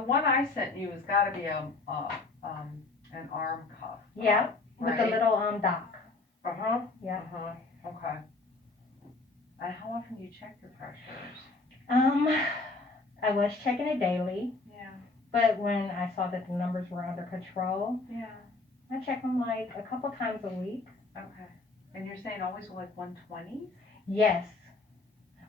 one I sent you has got to be an arm cuff. Yeah, with the right? little dock. Uh-huh. Yeah. Uh-huh. Okay. And how often do you check your pressures? Um, I was checking it daily, Yeah. but when I saw that the numbers were under control, Yeah. I check them like a couple times a week. Okay. And you're saying always like 120s? Yes,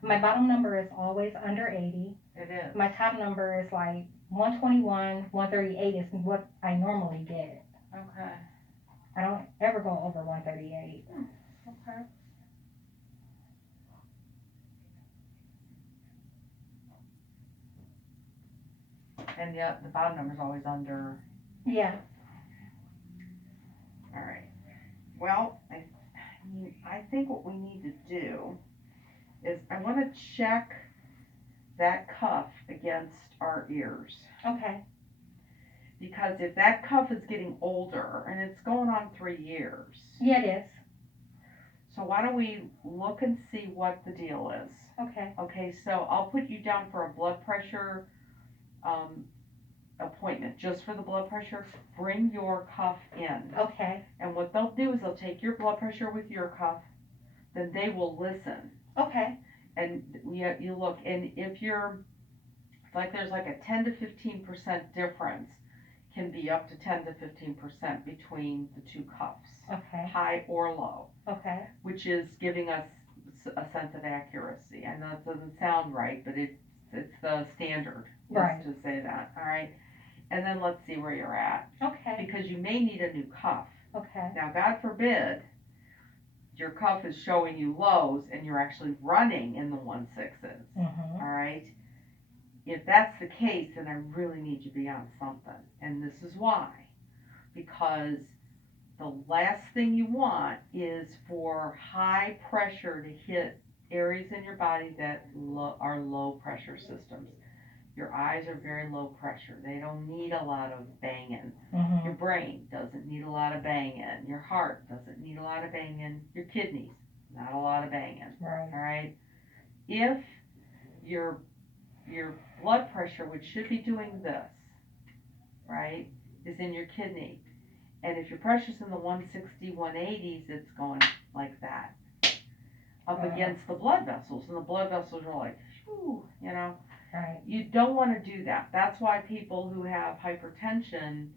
my bottom number is always under 80. It is. My top number is like 121, 138 is what I normally get. Okay. I don't ever go over 138. Okay. And yet the bottom number is always under. Yeah. All right. Well, I think what we need to do is I want to check that cuff against our ears. Okay. Because if that cuff is getting older, and it's going on 3 years. Yeah, it is. So why don't we look and see what the deal is? Okay. Okay, so I'll put you down for a blood pressure um, appointment, just for the blood pressure. Bring your cuff in. Okay. And what they'll do is they'll take your blood pressure with your cuff, then they will listen. Okay. And you look, and if you're, like there's like a 10 to 15% difference, can be up to 10 to 15% between the two cuffs, Okay. high or low, Okay. which is giving us a sense of accuracy. I know it doesn't sound right, but it's the standard Right. to say that. All right, and then let's see where you're at, Okay. because you may need a new cuff. Okay. Now, God forbid, your cuff is showing you lows and you're actually running in the 1/6s. Mm-hmm. All right. If that's the case, then I really need you to be on something. And this is why. Because the last thing you want is for high pressure to hit areas in your body that are low pressure systems. Your eyes are very low pressure. They don't need a lot of banging. Mm-hmm. Your brain doesn't need a lot of banging. Your heart doesn't need a lot of banging. Your kidneys, not a lot of banging. Right. All right. If your blood pressure, which should be doing this, right, is in your kidney. And if your pressure's in the 160, 180s, it's going like that up against the blood vessels. And the blood vessels are like, whew, you know. Right. You don't want to do that. That's why people who have hypertension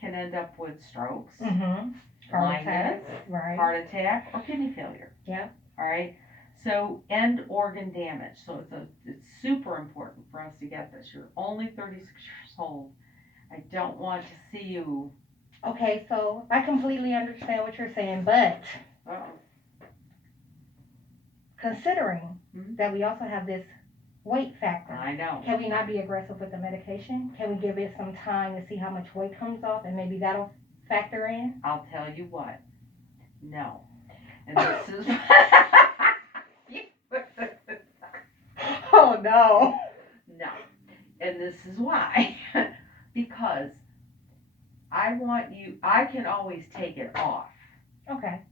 can end up with strokes, Mm-hmm. blindness, right. heart attack, or kidney failure. Yeah. All right. So end organ damage. So it's super important for us to get this. You're only 36 years old. I don't want to see you. Okay, so I completely understand what you're saying, but considering that we also have this weight factor, I know. can we not be aggressive with the medication? Can we give it some time to see how much weight comes off, and maybe that'll factor in? I'll tell you what. No. And this is. Oh no. No. And this is why. Because I can always take it off. Okay.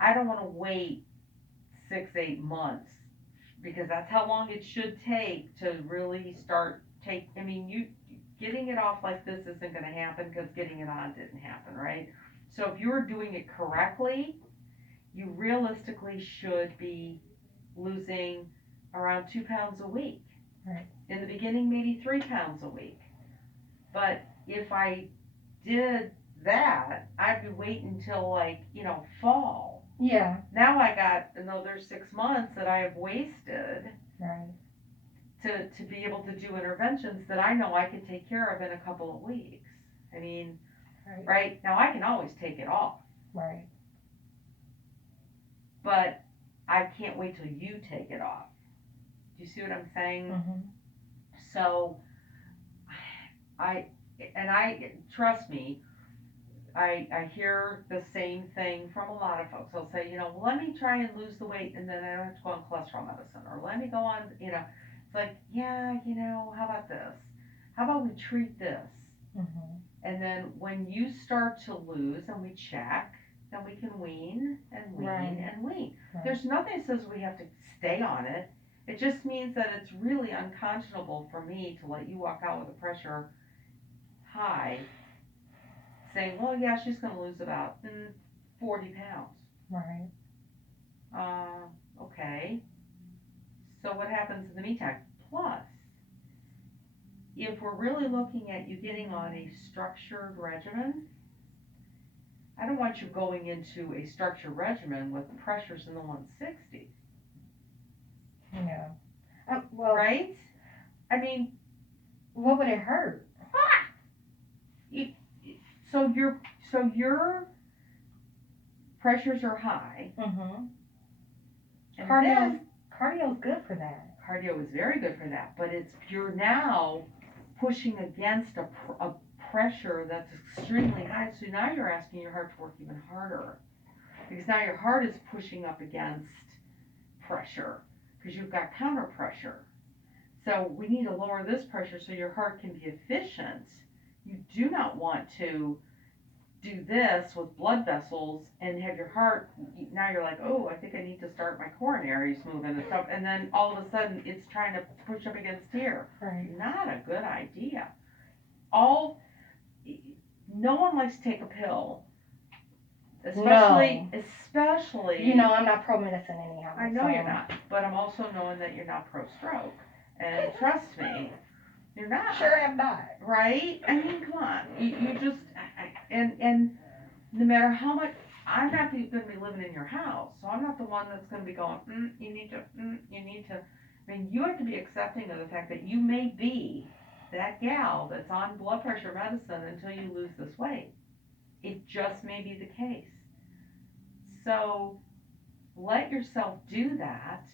I don't want to wait 6, 8 months, because that's how long it should take to really start getting it off like this isn't going to happen, because getting it on didn't happen, right? So if you were doing it correctly, you realistically should be losing around 2 pounds a week. Right. In the beginning, maybe 3 pounds a week. But if I did that, I'd be waiting until fall. Yeah. Now I got another 6 months that I have wasted. Right. To be able to do interventions that I know I can take care of in a couple of weeks. I mean, right? Now I can always take it off. Right. But I can't wait till you take it off. Do you see what I'm saying? Mm-hmm. So I trust me, I hear the same thing from a lot of folks. They'll say, well, let me try and lose the weight, and then I don't have to go on cholesterol medicine, or let me go on, it's like, yeah, how about this? How about we treat this? Mm-hmm. And then when you start to lose and we check, then we can wean and wean and wean. Right. There's nothing that says we have to stay on it. It just means that it's really unconscionable for me to let you walk out with a pressure high, saying, well, yeah, she's going to lose about 40 pounds. Right. Okay. So what happens in the meantime? Plus, if we're really looking at you getting on a structured regimen, I don't want you going into a structured regimen with pressures in the 160s. Yeah. Well, right? I mean, what would it hurt? you, so your pressures are high. Mm-hmm. And Cardio's good for that. Cardio is very good for that, but you're now pushing against a pressure that's extremely high. So now you're asking your heart to work even harder, because now your heart is pushing up against pressure because you've got counter pressure. So we need to lower this pressure so your heart can be efficient. You do not want to do this with blood vessels and have your heart, now you're like, oh, I think I need to start my coronaries moving and stuff, and then all of a sudden it's trying to push up against here. Right. Not a good idea. No one likes to take a pill, especially You know, I'm not pro medicine anyhow. I know you're not, but I'm also knowing that you're not pro stroke, and trust me, you're not. Sure am not. Right? I mean, come on. You just, and no matter how much, I'm not going to be living in your house, so I'm not the one that's going to be going, you need to. I mean, you have to be accepting of the fact that you may be that gal that's on blood pressure medicine until you lose this weight. It just may be the case. So let yourself do that.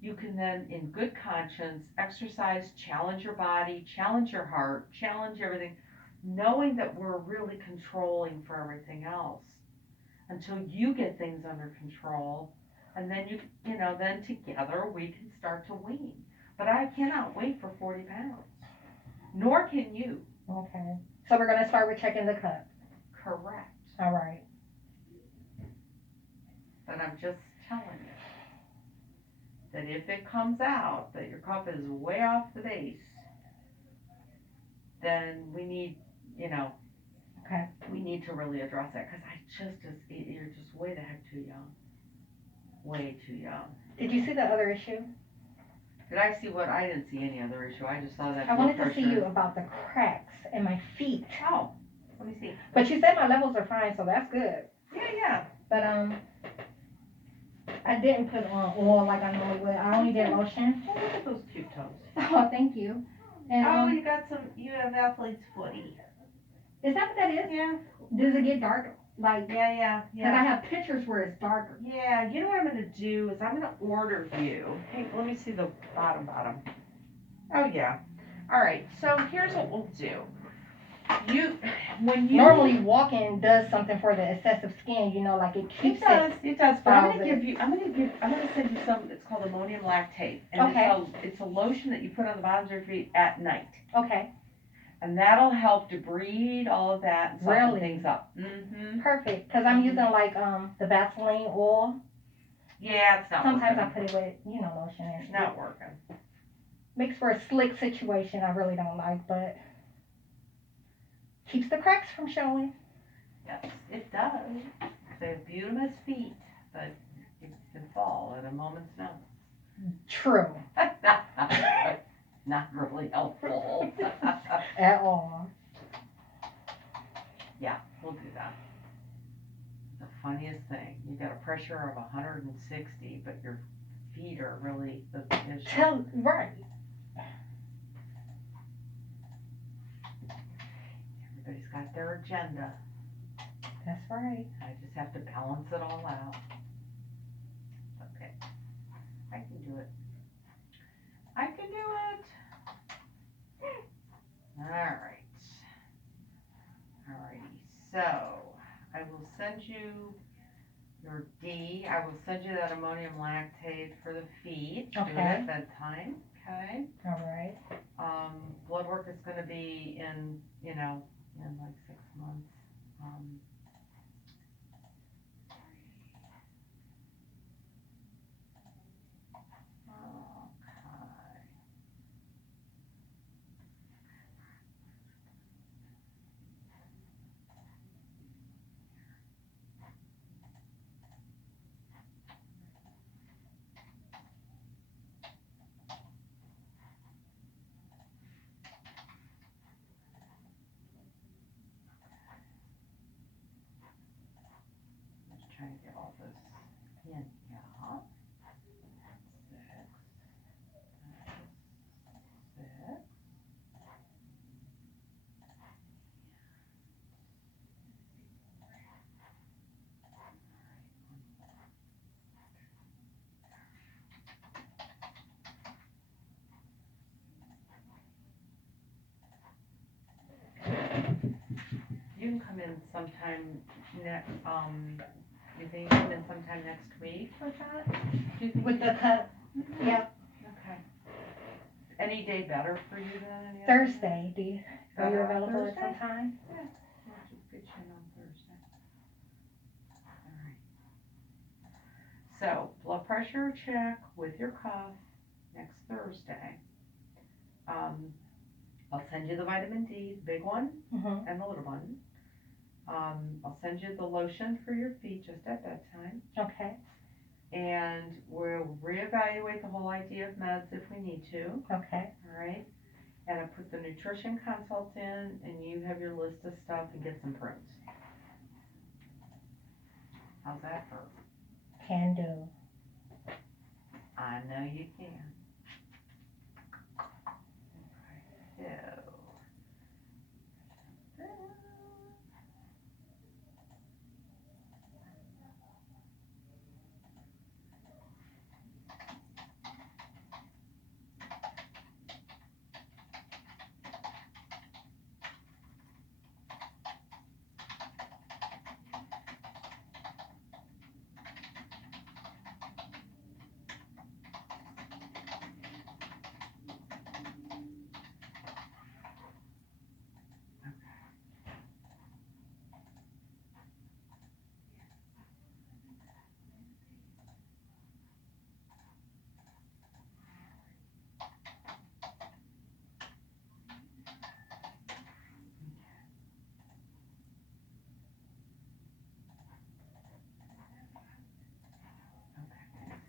You can then, in good conscience, exercise, challenge your body, challenge your heart, challenge everything, knowing that we're really controlling for everything else until you get things under control. And then then together we can start to wean. But I cannot wait for 40 pounds. Nor can you. Okay. So we're going to start with checking the cup. Correct. All right. But I'm just telling you that if it comes out that your cup is way off the base, then we need, okay, we need to really address that, because you're just way the heck too young. Way too young. Did you see the other issue? Did I see what? I didn't see any other issue. I just saw that. I wanted to see you about the cracks in my feet. Oh, let me see. But you said my levels are fine, so that's good. Yeah. But I didn't put on oil like I normally would. I only did lotion. Oh, look at those cute toes. Oh, thank you. And, you have athlete's footy. Is that what that is? Yeah. Does it get dark? Like, Yeah. Because I have pictures where it's darker. Yeah, you know what I'm going to do is I'm going to order you. Hey, let me see the bottom. Oh, yeah. All right, so here's what we'll do. Normally walking does something for the excessive skin, like it keeps it. It does. But I'm going to send you some. It's called ammonium lactate, and okay. it's a lotion that you put on the bottoms of your feet at night. Okay. And that'll help debride all of that and soften things up. Mm-hmm. Perfect. Because I'm using the Vaseline oil. Yeah, it's not. Sometimes working. I put it with lotion. It's not working. Makes for a slick situation. I really don't like, but keeps the cracks from showing. Yes, it does. They have beautiful feet, but it can fall at a moment's notice. True. Not really helpful. At all. Yeah, we'll do that. The funniest thing, you got a pressure of 160, but your feet are really the issue. Right. Everybody's got their agenda. That's right. I just have to balance it all out. Okay. I can do it. Alrighty. So, I will send you your D. I will send you that ammonium lactate for the feet. Okay. Do it at bedtime. Okay. All right. Blood work is going to be in like 6 months. in sometime you think in sometime next week with that? Do you think? With the cut, yeah, Okay. Any day better for you than any other day? Thursday, are you Better on available at Thursday? some time? Yeah, I'll just get you in on Thursday. Alright. So, blood pressure check with your cuff next Thursday. I'll send you the vitamin D, the big one Mm-hmm, and the little one. I'll send you the lotion for your feet just at bedtime. okay, And we'll reevaluate the whole idea of meds if we need to, okay, alright? And I put the nutrition consult in, and you have your list of stuff and get some prunes. How's that for? can do. I know you can. Okay, so.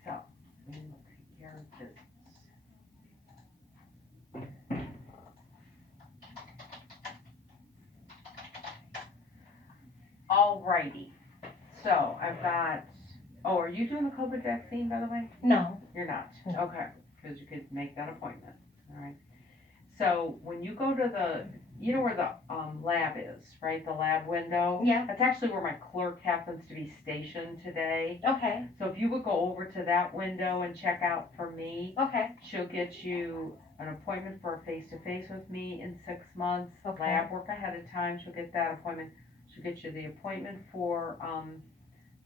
So, we will take care of this. Alrighty, so I've got, are you doing the COVID vaccine, by the way? No, You're not? No. Okay, because you could make that appointment, alright? So, when you go to the, you know where the, lab is, right, the lab window? yeah, That's actually where my clerk happens to be stationed today. okay, So if you would go over to that window and check out for me, okay, she'll get you an appointment for a face-to-face with me in 6 months. Okay. Lab work ahead of time, she'll get that appointment. She'll get you the appointment for,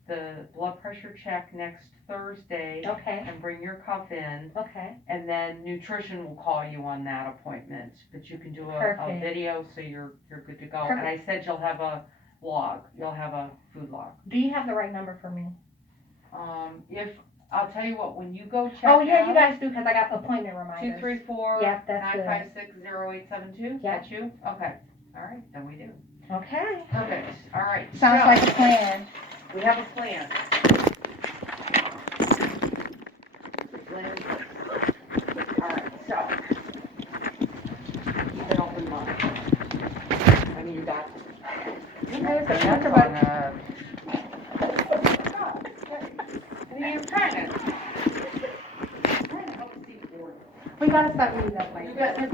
the blood pressure check next Thursday. okay, And bring your cuff in, okay, and then nutrition will call you on that appointment. But you can do a Perfect. video, so you're good to go. And I said you'll have a log, you'll have a food log. do you have the right number for me? If, I'll tell you what, when you go check Oh, yeah, out, you guys do, because I got appointment reminders. 234 Yep, that's good. 956 0872. Yep. That's you? Okay. All right, then we do. Okay, Perfect. All right. sounds so, like a plan. we have a plan. The plan is this. All right, so keep an open mind. I mean, you got. That's about- I'm trying to help see forward. We gotta start reading that way. You got it.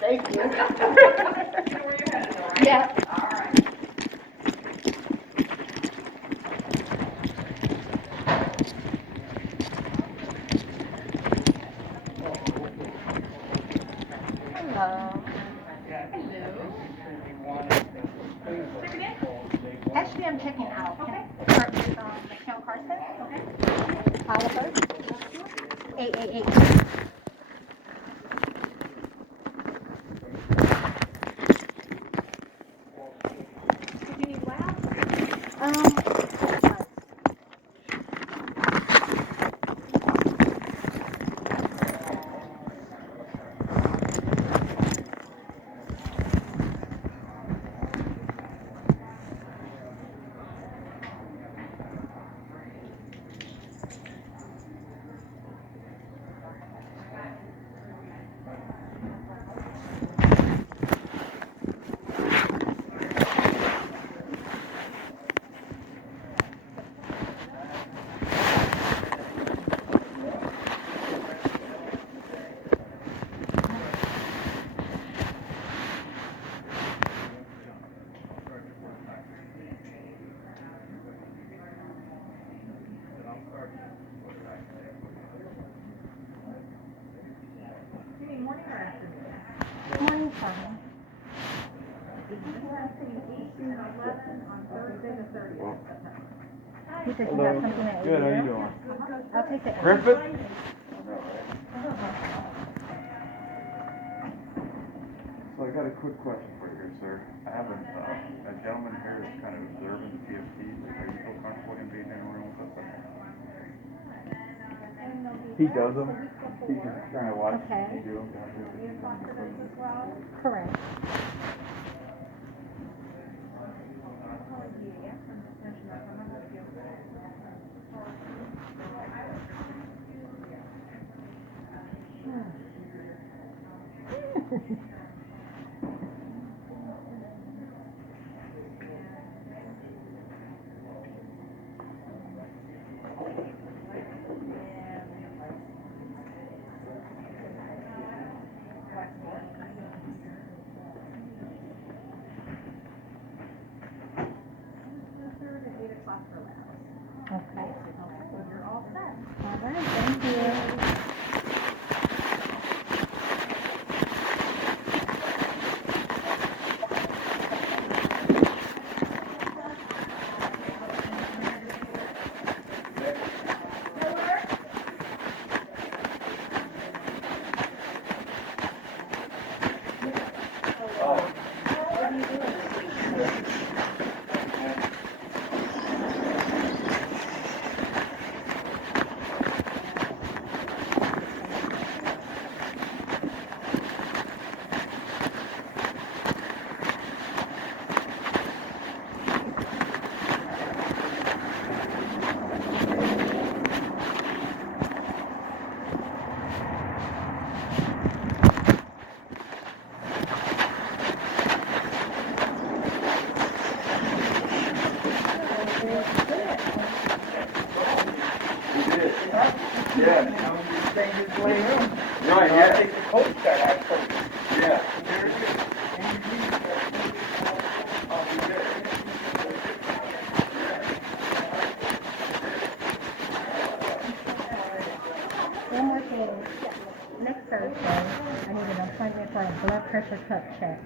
Thank you. You know where you're headed, all right? Yeah. All right. Hello. Actually, I'm checking out. Okay. Start with Michelle Carson. Okay. Oliver. 888. Did you need labs? Morning or afternoon? Morning time. He said you Hello. have something at 8 Good, how you a.m.? doing? I'll take the 8. Griffith? So I got a quick question for you here, sir. I have a gentleman here that's kind of observing the TFTs. Are you feel comfortable him being in the room with us? He does them. He can kind of watch Okay. me do them. Correct. Okay. You're all set. All right, thank you. Yeah. Right, yeah. Yeah. One more thing. Next Thursday, I need an appointment for a blood pressure cuff check.